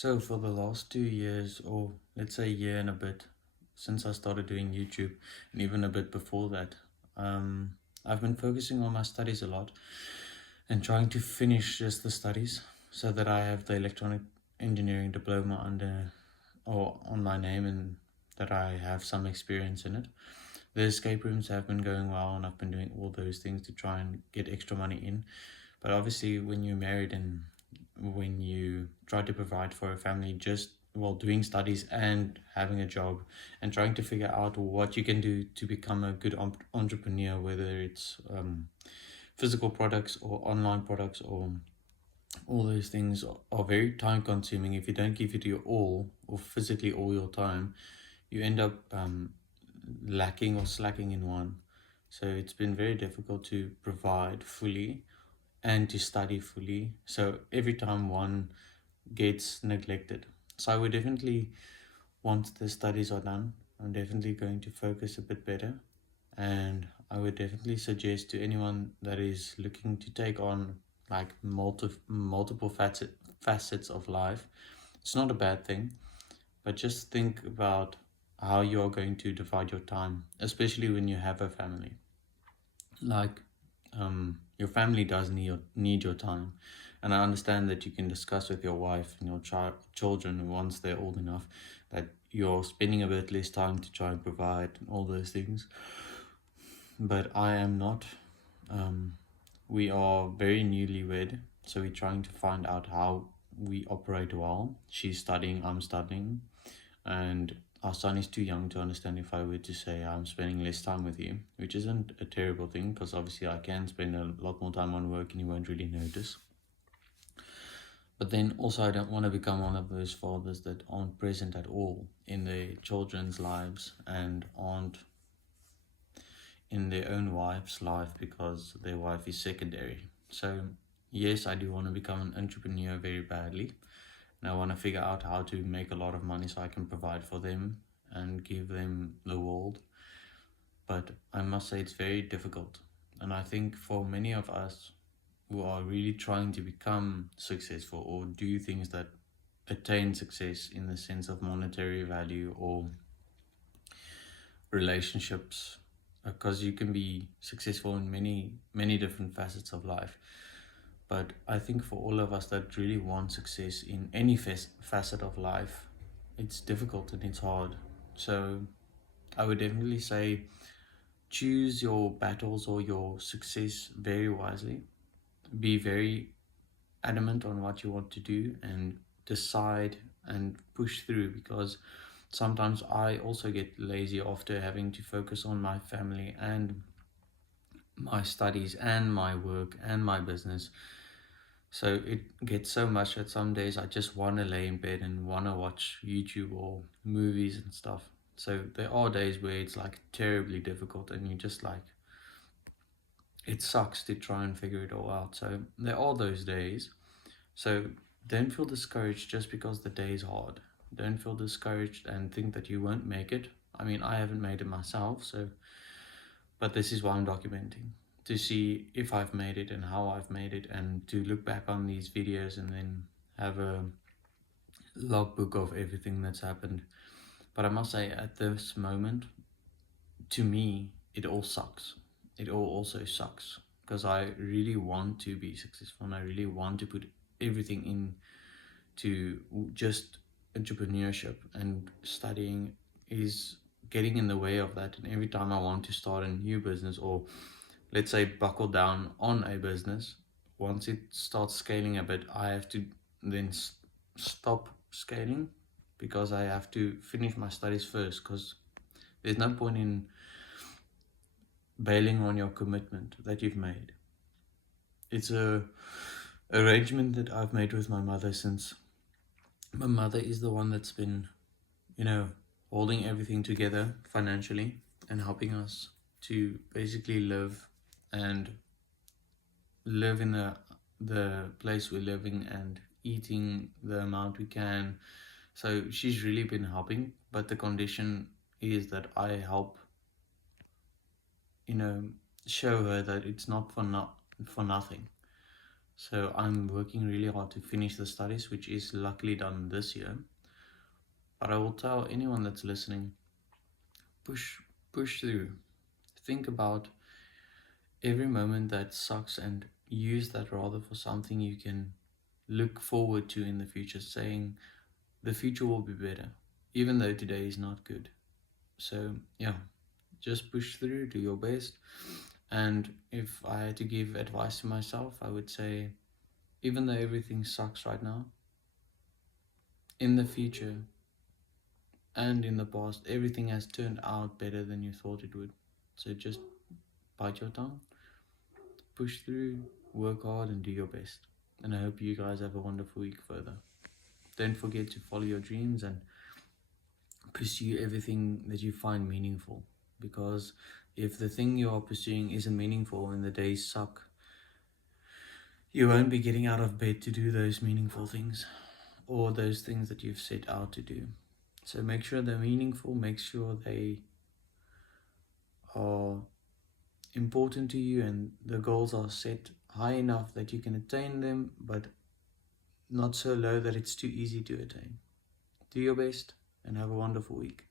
So for the last 2 years, or let's say a year and a bit, since I started doing YouTube, and even a bit before that, I've been focusing on my studies a lot and trying to finish just the studies so that I have the electronic engineering diploma under or on my name and that I have some experience in it. The escape rooms have been going well, and I've been doing all those things to try and get extra money in. But obviously, when you're married and when you try to provide for a family, just while doing studies and having a job and trying to figure out what you can do to become a good entrepreneur, whether it's physical products or online products or all those things are very time consuming. If you don't give it your all or physically all your time, you end up lacking or slacking in one. So it's been very difficult to provide fully and to study fully. So every time one gets neglected. So I would definitely, once the studies are done, I'm definitely going to focus a bit better. And I would definitely suggest to anyone that is looking to take on like multiple facets of life. It's not a bad thing, but just think about how you are going to divide your time, especially when you have a family. Like, your family does need your time, and I understand that you can discuss with your wife and your children once they're old enough that you're spending a bit less time to try and provide and all those things. But I am not. We are very newlywed, so we're trying to find out how we operate well. She's studying, I'm studying, and our son is too young to understand if I were to say I'm spending less time with you, which isn't a terrible thing because obviously I can spend a lot more time on work and you won't really notice. But then also, I don't want to become one of those fathers that aren't present at all in their children's lives and aren't in their own wife's life because their wife is secondary. So, yes, I do want to become an entrepreneur very badly. And I want to figure out how to make a lot of money so I can provide for them and give them the world. But I must say it's very difficult. And I think for many of us who are really trying to become successful or do things that attain success in the sense of monetary value or relationships, because you can be successful in many different facets of life. But I think for all of us that really want success in any facet of life, it's difficult and it's hard. So I would definitely say choose your battles or your success very wisely. Be very adamant on what you want to do and decide and push through, because sometimes I also get lazy after having to focus on my family and my studies and my work and my business. So it gets so much that some days I just want to lay in bed and want to watch YouTube or movies and stuff. So there are days where it's like terribly difficult and you just like, it sucks to try and figure it all out. So there are those days. So don't feel discouraged just because the day is hard. Don't feel discouraged and think that you won't make it. I mean, I haven't made it myself, so but this is why I'm documenting, to see if I've made it and how I've made it, and to look back on these videos and then have a logbook of everything that's happened. But I must say, at this moment, to me, it all sucks. It all also sucks because I really want to be successful and I really want to put everything in to just entrepreneurship, and studying is getting in the way of that. And every time I want to start a new business, or let's say buckle down on a business, once it starts scaling a bit, I have to then stop scaling because I have to finish my studies first, because there's no point in bailing on your commitment that you've made. It's a arrangement that I've made with my mother, since my mother is the one that's been, holding everything together financially and helping us to basically live and live in the place we're living and eating the amount we can. So she's really been helping, but the condition is that I help, show her that it's not for nothing. So I'm working really hard to finish the studies, which is luckily done this year. But I will tell anyone that's listening, push through. Think about every moment that sucks and use that rather for something you can look forward to in the future, saying the future will be better, even though today is not good. So yeah, just push through, do your best. And if I had to give advice to myself, I would say, even though everything sucks right now, in the future and in the past, everything has turned out better than you thought it would. So just bite your tongue, push through, work hard, and do your best. And I hope you guys have a wonderful week further. Don't forget to follow your dreams and pursue everything that you find meaningful. Because if the thing you are pursuing isn't meaningful and the days suck, you won't be getting out of bed to do those meaningful things or those things that you've set out to do. So make sure they're meaningful, make sure they are important to you and the goals are set high enough that you can attain them, but not so low that it's too easy to attain. Do your best and have a wonderful week.